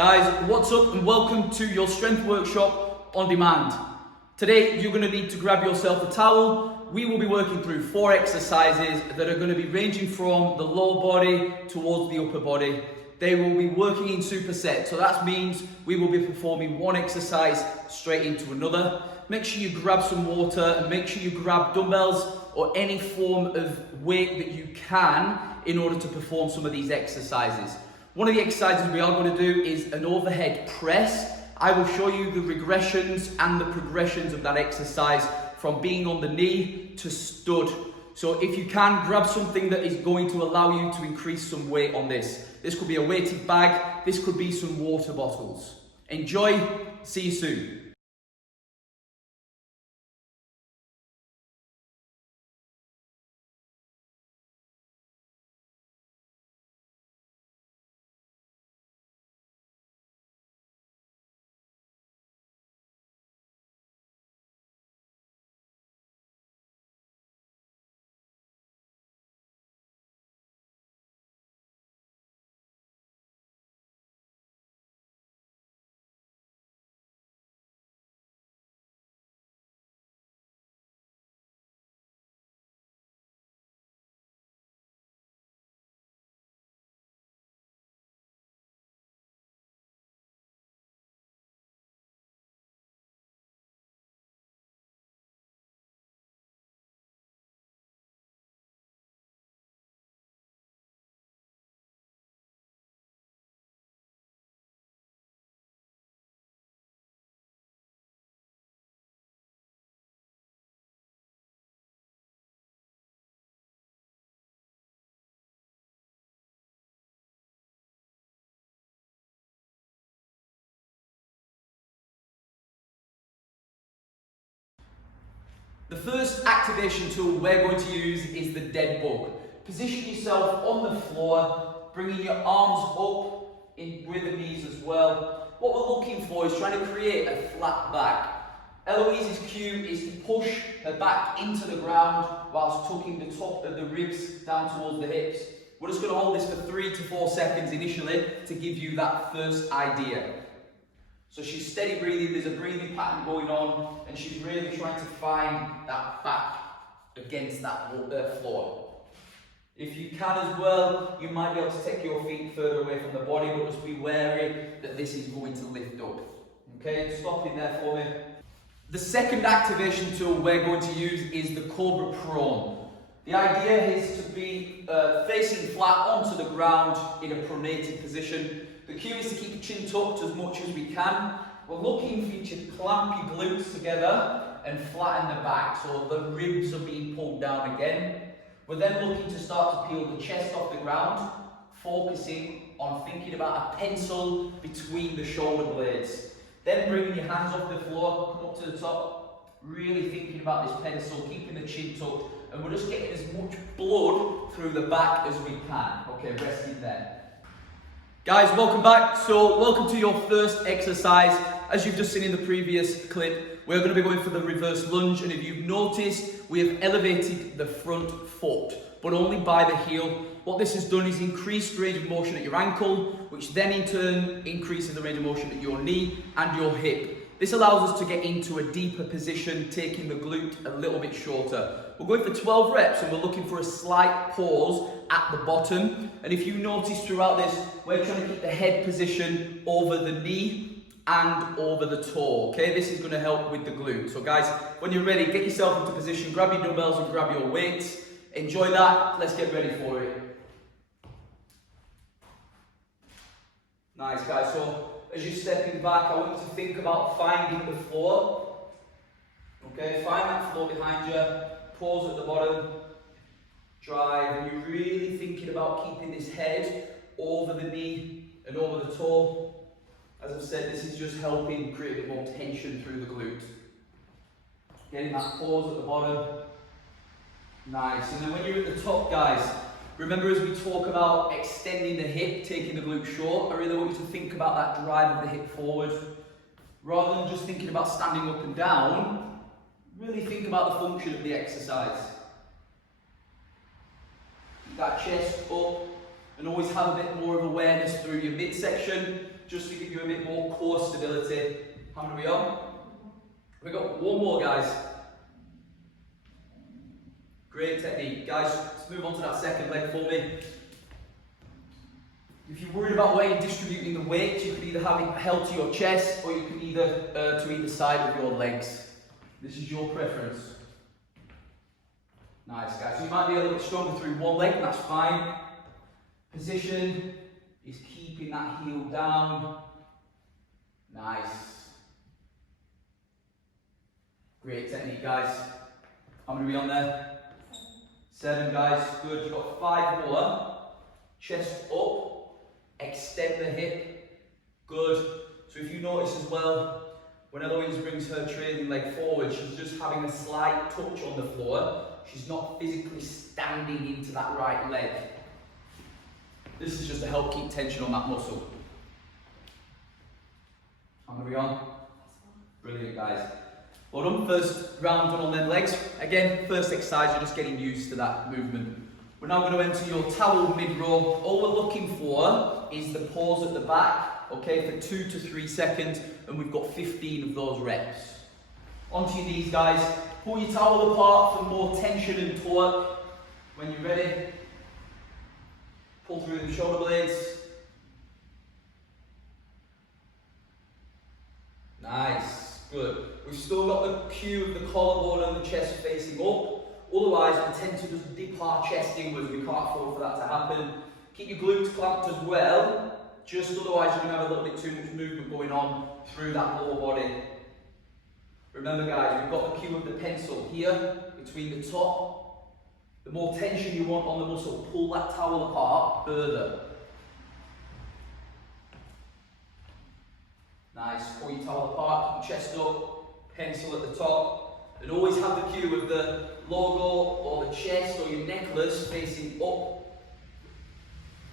Guys, what's up and welcome to your Strength Workshop on Demand. Today you're going to need to grab yourself a towel. We will be working through 4 exercises that are going to be ranging from the lower body towards the upper body. They will be working in supersets, so that means we will be performing one exercise straight into another. Make sure you grab some water and make sure you grab dumbbells or any form of weight that you can in order to perform some of these exercises. One of the exercises we are going to do is an overhead press. I will show you the regressions and the progressions of that exercise from being on the knee to stood. So if you can, grab something that is going to allow you to increase some weight on this. This could be a weighted bag, this could be some water bottles. Enjoy, see you soon. The first activation tool we're going to use is the dead bug. Position yourself on the floor, bringing your arms up with the knees as well. What we're looking for is trying to create a flat back. Eloise's cue is to push her back into the ground whilst tucking the top of the ribs down towards the hips. We're just going to hold this for 3 to 4 seconds initially to give you that first idea. So she's steady breathing, there's a breathing pattern going on, and she's really trying to find that back against that floor. If you can as well, you might be able to take your feet further away from the body, but just be wary that this is going to lift up. Okay, stop in there for me. The second activation tool we're going to use is the Cobra Prone. The idea is to be facing flat onto the ground in a pronated position. The cue is to keep your chin tucked as much as we can. We're looking for you to clamp your glutes together and flatten the back so the ribs are being pulled down again. We're then looking to start to peel the chest off the ground, focusing on thinking about a pencil between the shoulder blades. Then bringing your hands off the floor, come up to the top, really thinking about this pencil, keeping the chin tucked, and we're just getting as much blood through the back as we can. Okay, resting there. Guys, welcome back. So welcome to your first exercise. As you've just seen in the previous clip, we're going to be going for the reverse lunge, and if you've noticed, we have elevated the front foot, but only by the heel. What this has done is increased range of motion at your ankle, which then in turn increases the range of motion at your knee and your hip. This allows us to get into a deeper position, taking the glute a little bit shorter. We're going for 12 reps and we're looking for a slight pause at the bottom. And if you notice throughout this, we're trying to keep the head position over the knee and over the toe, okay? This is going to help with the glute. So guys, when you're ready, get yourself into position, grab your dumbbells and grab your weights. Enjoy that, let's get ready for it. Nice guys, so as you're stepping back, I want you to think about finding the floor. Okay, find that floor behind you, pause at the bottom, drive, and you're really thinking about keeping this head over the knee and over the toe. As I've said, this is just helping create a bit more tension through the glute. Getting that pause at the bottom. Nice, and then when you're at the top, guys, remember as we talk about extending the hip, taking the glute short, I really want you to think about that drive of the hip forward. Rather than just thinking about standing up and down, really think about the function of the exercise. Keep that chest up and always have a bit more of awareness through your midsection. just to give you a bit more core stability. How many are we on? We've got one more, guys. Great technique. Guys, let's move on to that second leg for me. If you're worried about where you're distributing the weight, you could either have it held to your chest or you could either to either side of your legs. This is your preference. Nice, guys. So you might be a little bit stronger through one leg, and that's fine. Position is keeping that heel down. Nice. Great technique, guys. How many are we on there? 7, guys. Good. You've got 5 more. Chest up. Extend the hip. Good. So if you notice as well, when Eloise brings her trailing leg forward, she's just having a slight touch on the floor. She's not physically standing into that right leg. This is just to help keep tension on that muscle. How many are we on? Brilliant, guys. Well done. First round done on them legs. Again, first exercise, you're just getting used to that movement. We're now going to enter your towel mid-row. All we're looking for is the pause at the back, okay, for 2 to 3 seconds, and we've got 15 of those reps. Onto your knees, guys. Pull your towel apart for more tension and torque. When you're ready, pull through the shoulder blades. Nice, good. We've still got the cue of the collarbone and the chest facing up. Otherwise, we tend to just dip our chest inwards. We can't afford for that to happen. Keep your glutes clamped as well. Just otherwise, you're going to have a little bit too much movement going on through that lower body. Remember, guys, we've got the cue of the pencil here between the top. The more tension you want on the muscle, pull that towel apart further. Nice. Pull your towel apart, keep your chest up, pencil at the top. And always have the cue of the logo or the chest or your necklace facing up.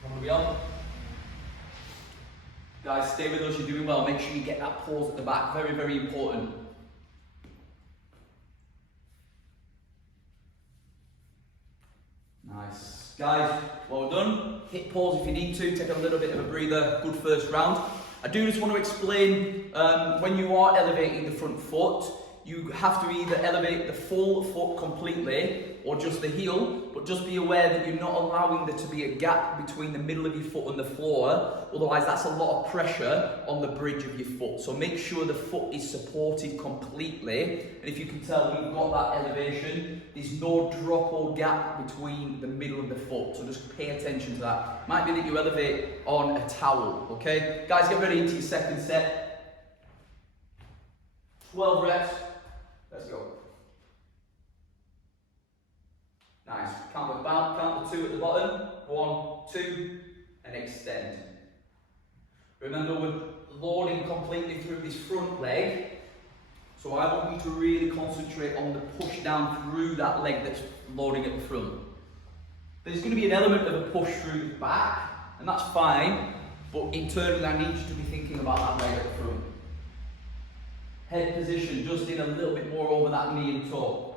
Come we on. Guys, stay with us, you're doing well. Make sure you get that pause at the back. Very, very important. Nice. Guys, well done. Hit pause if you need to. Take a little bit of a breather. Good first round. I do just want to explain, when you are elevating the front foot, you have to either elevate the full foot completely or just the heel, but just be aware that you're not allowing there to be a gap between the middle of your foot and the floor, otherwise that's a lot of pressure on the bridge of your foot. So make sure the foot is supported completely, and if you can tell we've got that elevation, there's no drop or gap between the middle of the foot, so just pay attention to that. Might be that you elevate on a towel, okay? Guys, get ready into your second set. 12 reps. Let's go. Nice. Count the 2 at the bottom. 1, 2, and extend. Remember, we're loading completely through this front leg. So I want you to really concentrate on the push down through that leg that's loading at the front. There's going to be an element of a push through the back, and that's fine, but internally I need you to be thinking about that leg at the front. Head position, just in a little bit more over that knee and toe.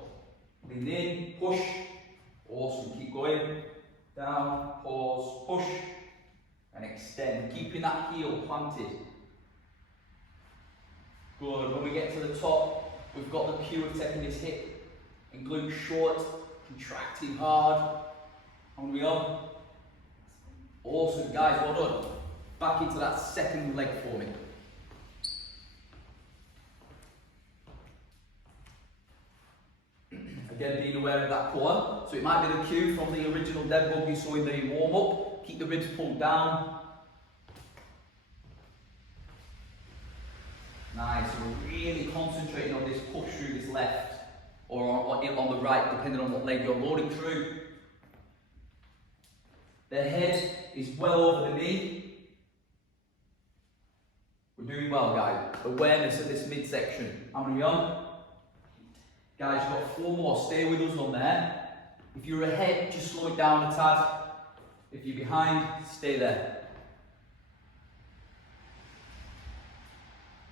Lean in, push. Awesome, keep going. Down, pause, push, and extend. Keeping that heel planted. Good, when we get to the top, we've got the cue of taking this hip and glute short, contracting hard. On we on. Awesome, guys, well done. Back into that second leg for me. Again, being aware of that core. So it might be the cue from the original dead bug you saw in the warm-up. Keep the ribs pulled down. Nice. So we're really concentrating on this push through this left or on the right, depending on what leg you're loading through. The head is well over the knee. We're doing well, guys. Awareness of this midsection. How many on? Guys, you've got 4 more. Stay with us on there. If you're ahead, just slow it down a tad. If you're behind, stay there.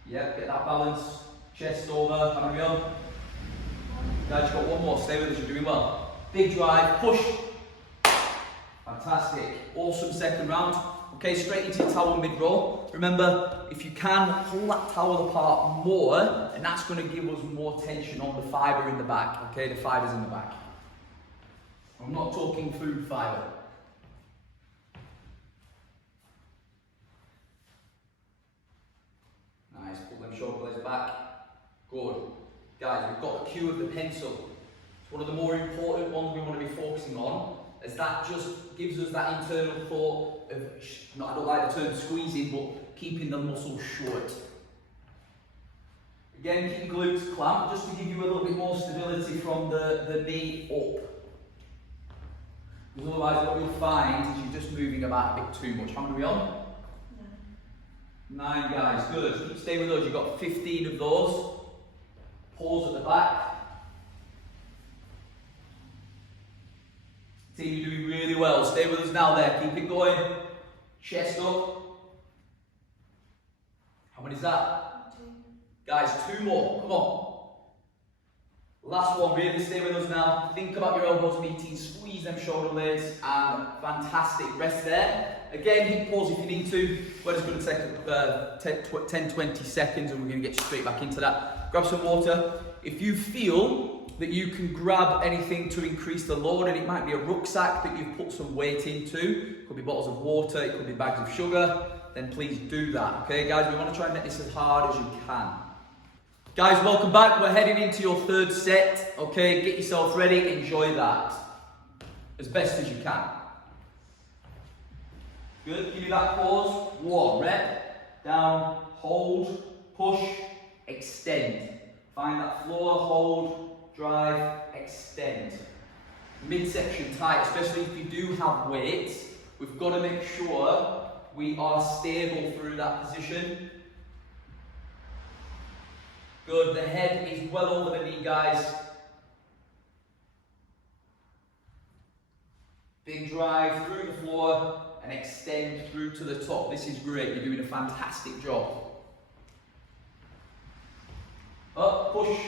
Yep, get that balance. Chest over. How many on? Guys, you've got 1 more. Stay with us. You're doing well. Big drive. Push. Fantastic. Awesome second round. We're Okay, straight into your towel mid-roll. Remember, if you can, pull that towel apart more, and that's going to give us more tension on the fibre in the back. Okay, the fibres in the back. I'm not talking food fibre. Nice, pull them shoulder blades back. Good. Guys, we've got the cue of the pencil. It's one of the more important ones we want to be focusing on, as that just gives us that internal thought of, I don't like the term squeezing, but keeping the muscles short. Again, keep your glutes clamped, just to give you a little bit more stability from the knee up. Because otherwise what you'll find is you're just moving about a bit too much. How many are we on? 9 guys, good. Keep staying with us, you've got 15 of those. Pause at the back. Team, you're doing really well. Stay with us now there. Keep it going. Chest up. How many is that? 2. Guys, 2 more. Come on. Last one. Really stay with us now. Think about your elbows meeting. Squeeze them shoulder blades. And fantastic. Rest there. Again, hit pause if you need to. We're just going to take 10-20 seconds and we're going to get straight back into that. Grab some water. If you feel that you can grab anything to increase the load, and it might be a rucksack that you've put some weight into, it could be bottles of water, it could be bags of sugar, then please do that. Okay guys, we want to try and make this as hard as you can. Guys, welcome back. We're heading into your 3rd set. Okay, get yourself ready, enjoy that as best as you can. Good, give me that pause. 1 rep, down, hold, push, extend. Find that floor, hold, drive, extend. Midsection tight, especially if you do have weights. We've got to make sure we are stable through that position. Good, the head is well over the knee, guys. Big drive through the floor and extend through to the top. This is great, you're doing a fantastic job. Up, push.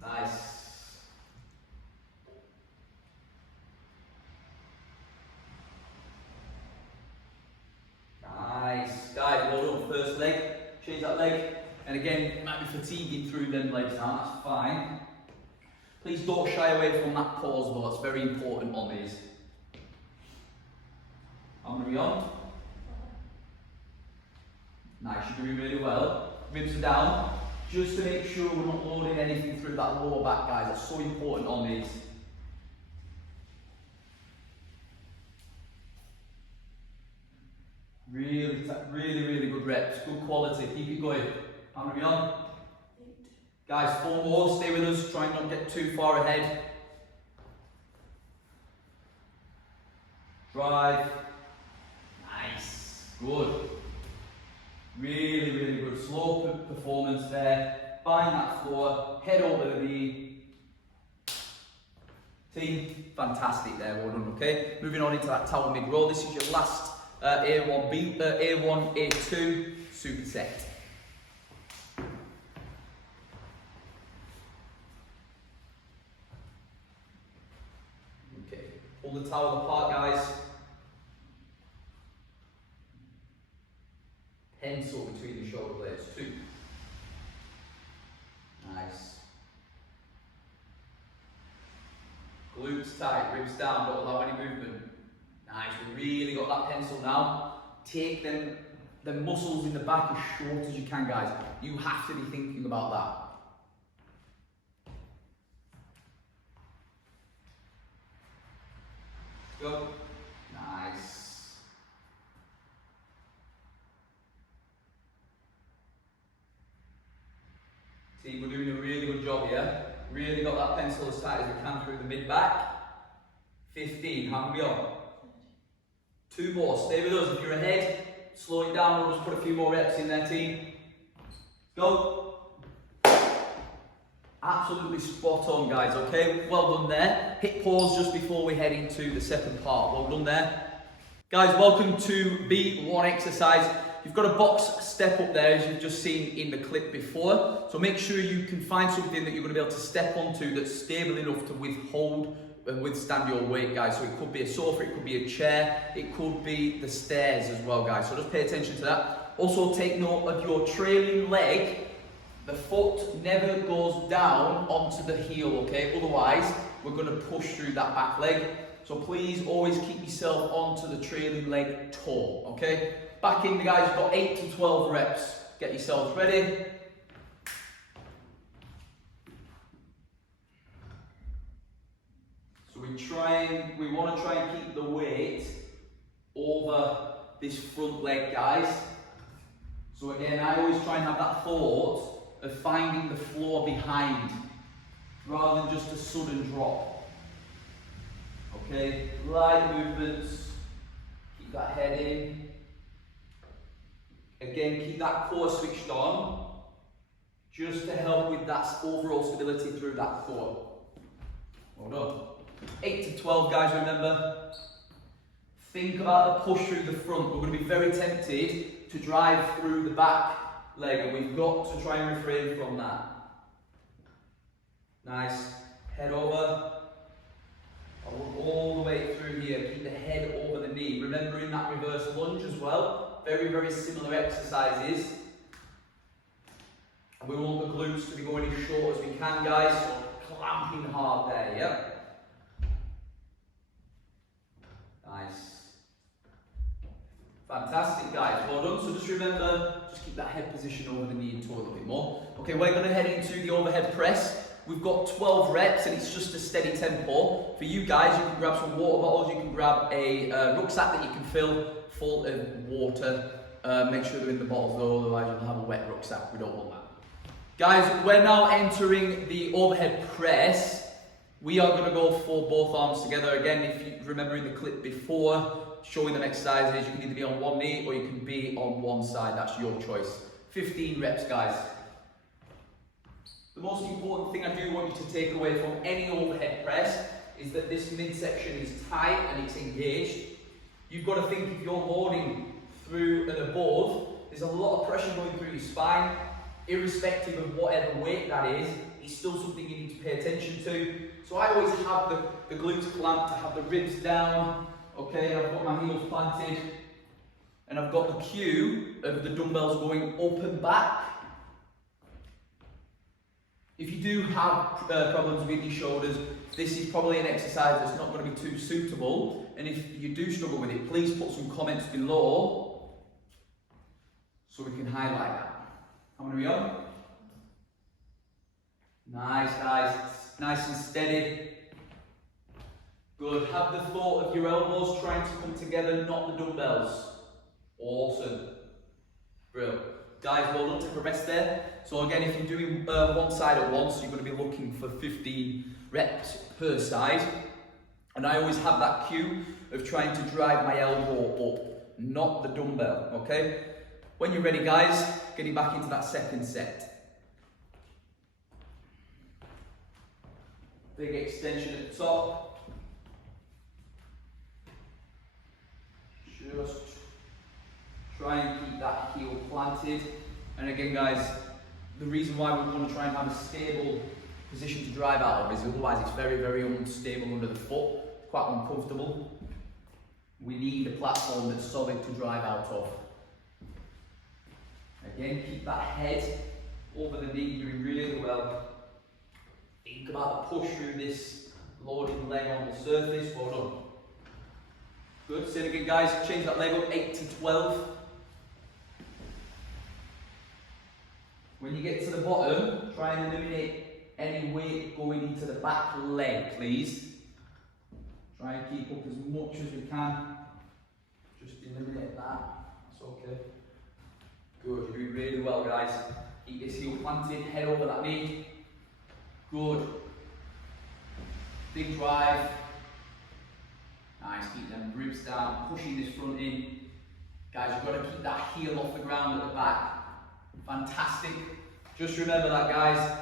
Nice. Nice. Guys, well done. First leg. Change that leg. And again, it might be fatiguing through them legs now, that's fine. Please don't shy away from that pause though, it's very important on these. How many are we on? Nice, you're doing really well. Ribs are down. Just to make sure we're not loading anything through that lower back, guys. That's so important on these. Really good reps. Good quality. Keep it going. How many are we on? 8. Guys, 4 more. Stay with us. Try and not get too far ahead. Drive. Nice. Good. Really good. Slow performance there. Find that floor. Head over the knee. Team, fantastic there. Well done. Okay. Moving on into that tower mid roll. This is your last A1, A2 superset. Okay. Pull the towel apart, guys. Pencil between the shoulder blades. 2. Nice. Glutes tight, ribs down, don't allow any movement. Nice, we really got that pencil now. Take them, the muscles in the back as short as you can, guys. You have to be thinking about that. Go. Nice. Team, we're doing a really good job here. Really got that pencil as tight as we can through the mid-back. 15, how many on? 2 more, stay with us. If you're ahead, slow it down, we'll just put a few more reps in there, team. Go. Absolutely spot on, guys, okay? Well done there. Hit pause just before we head into the second part. Well done there. Guys, welcome to B1 exercise. You've got a box step up there, as you've just seen in the clip before. So make sure you can find something that you're going to be able to step onto that's stable enough to withhold withstand your weight, guys. So it could be a sofa, it could be a chair, it could be the stairs as well, guys. So just pay attention to that. Also take note of your trailing leg. The foot never goes down onto the heel, okay? Otherwise, we're going to push through that back leg. So please always keep yourself onto the trailing leg toe, okay? Back in, guys, you've got 8 to 12 reps. Get yourselves ready. So we want to try and keep the weight over this front leg, guys. So again, I always try and have that thought of finding the floor behind, rather than just a sudden drop. Okay, light movements, keep that head in. Again, keep that core switched on, just to help with that overall stability through that core. Well done. 8 to 12, guys, remember. Think about the push through the front. We're going to be very tempted to drive through the back leg, and we've got to try and refrain from that. Nice. Head over. All the way through here. Keep the head over the knee. Remembering that reverse lunge as well. Very, very similar exercises. And we want the glutes to be going as short as we can, guys. So clamping hard there, yeah? Nice. Fantastic, guys. Well done. So just remember, just keep that head position over the knee and toe a little bit more. Okay, we're going to head into the overhead press. We've got 12 reps and it's just a steady tempo. For you guys, you can grab some water bottles, you can grab a rucksack that you can fill full of water. Make sure they're in the bottles though, otherwise you'll have a wet rucksack. We don't want that. Guys, we're now entering the overhead press. We are going to go for both arms together. Again, if you remember in the clip before, showing them exercises, you can either be on one knee or you can be on one side. That's your choice. 15 reps, guys. The most important thing I do want you to take away from any overhead press is that this midsection is tight and it's engaged. You've got to think if you're loading through and above, there's a lot of pressure going through your spine. Irrespective of whatever weight that is, it's still something you need to pay attention to. So I always have the glutes clamped, I have the ribs down, okay, I've got my heels planted, and I've got the cue of the dumbbells going up and back. If you do have problems with your shoulders, this is probably an exercise that's not going to be too suitable, and if you do struggle with it, please put some comments below so we can highlight that. How many are we on? Nice, guys. Nice and steady. Good. Have the thought of your elbows trying to come together, not the dumbbells. Awesome. Brilliant. Guys, well done. Take a rest there. So again, if you're doing one side at once, you're going to be looking for 15 reps per side. And I always have that cue of trying to drive my elbow up, not the dumbbell, okay? When you're ready, guys, getting back into that second set. Big extension at the top. Just try and keep that heel planted. And again, guys, the reason why we want to try and have a stable position to drive out of is otherwise it's very, very unstable under the foot, quite uncomfortable. We need a platform that's solid to drive out of. Again, keep that head over the knee, doing really well. Think about the push through this loaded leg on the surface. Well done. Good. Same again, guys. Change that leg up, 8 to 12. When you get to the bottom, try and eliminate any weight going into the back leg, please. Try and keep up as much as we can. Just eliminate that. That's okay. Good, you're doing really well, guys. Keep this heel planted, head over that knee. Good. Big drive. Nice, keep them ribs down, pushing this front in. Guys, you've got to keep that heel off the ground at the back. Fantastic. Just remember that, guys.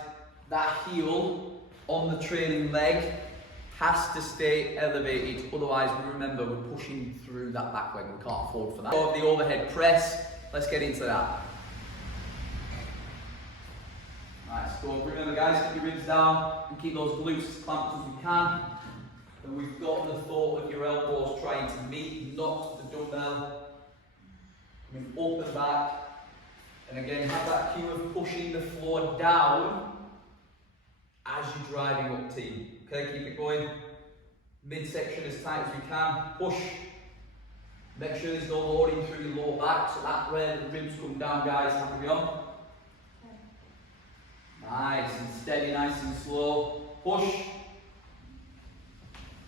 That heel on the trailing leg has to stay elevated. Otherwise, remember, we're pushing through that back leg. We can't afford for that. So the overhead press. Let's get into that. Nice. So remember, guys, keep your ribs down and keep those glutes as clamped as you can. Then we've got the thought of your elbows trying to meet, not the dumbbell. Coming up and back. And again, have that cue of pushing the floor down as you're driving up, team. Okay, keep it going. Midsection as tight as we can. Push. Make sure there's no loading through your lower back, so that's where the ribs come down, guys. Happy on? Nice and steady, nice and slow. Push.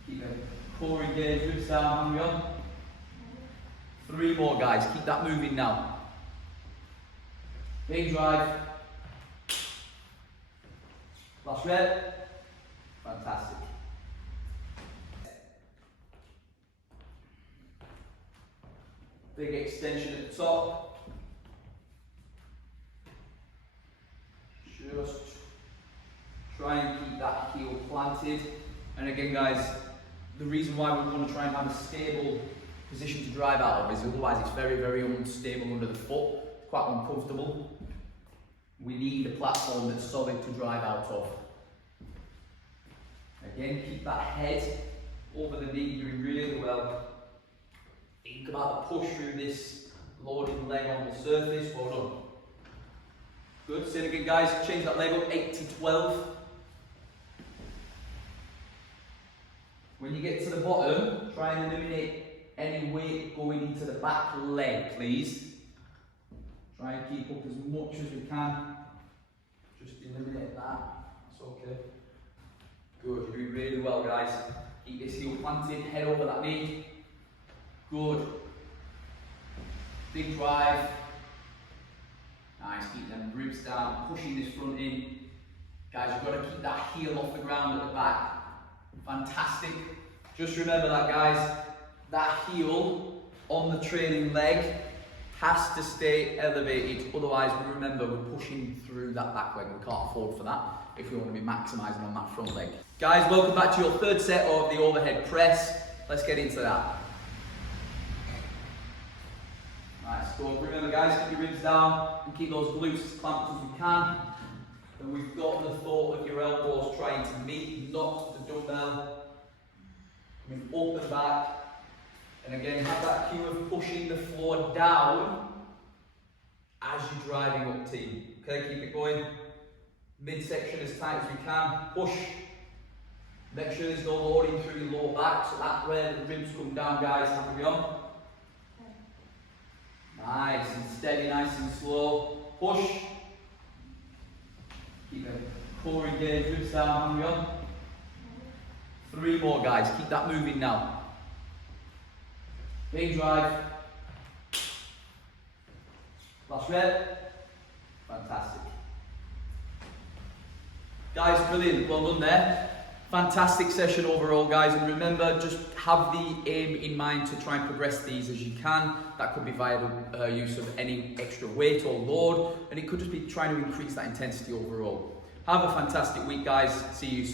Keep it core engaged, ribs down, happy on? 3 more, guys. Keep that moving now. Big drive. Last rep. Fantastic. Big extension at the top. Just try and keep that heel planted. And again, guys, the reason why we want to try and have a stable position to drive out of is otherwise it's very, very unstable under the foot, quite uncomfortable. We need a platform that's solid to drive out of. Again, keep that head over the knee, doing really well. Think about the push through this loaded leg on the surface. Well done. Good. Say it again, guys. Change that leg up. 8 to 12. When you get to the bottom, try and eliminate any weight going into the back leg, please. Try and keep up as much as we can. Just eliminate that. That's okay. Good. You're doing really well, guys. Keep this heel planted. Head over that knee. Good. Big drive. Nice. Keep them ribs down. Pushing this front in. Guys, you've got to keep that heel off the ground at the back. Fantastic. Just remember that, guys. That heel on the trailing leg has to stay elevated. Otherwise, remember, we're pushing through that back leg. We can't afford for that if we want to be maximising on that front leg. Guys, welcome back to your 3rd set of the overhead press. Let's get into that. Nice. So remember, guys, keep your ribs down and keep those glutes as clamped as we can. Then we've got the thought of your elbows trying to meet, not the dumbbell. Coming up and back. And again, have that cue of pushing the floor down as you're driving up, team. Okay, keep it going. Midsection as tight as we can. Push. Make sure there's no loading through your lower back, so that's where the ribs come down, guys. Happy on? Nice and steady, nice and slow. Push. Keep it core engaged, ribs down, happy on? 3 more, guys. Keep that moving now. Big drive. Last rep. Fantastic. Guys, brilliant. Well done there. Fantastic session overall, guys. And remember, just have the aim in mind to try and progress these as you can. That could be via the use of any extra weight or load. And it could just be trying to increase that intensity overall. Have a fantastic week, guys. See you soon.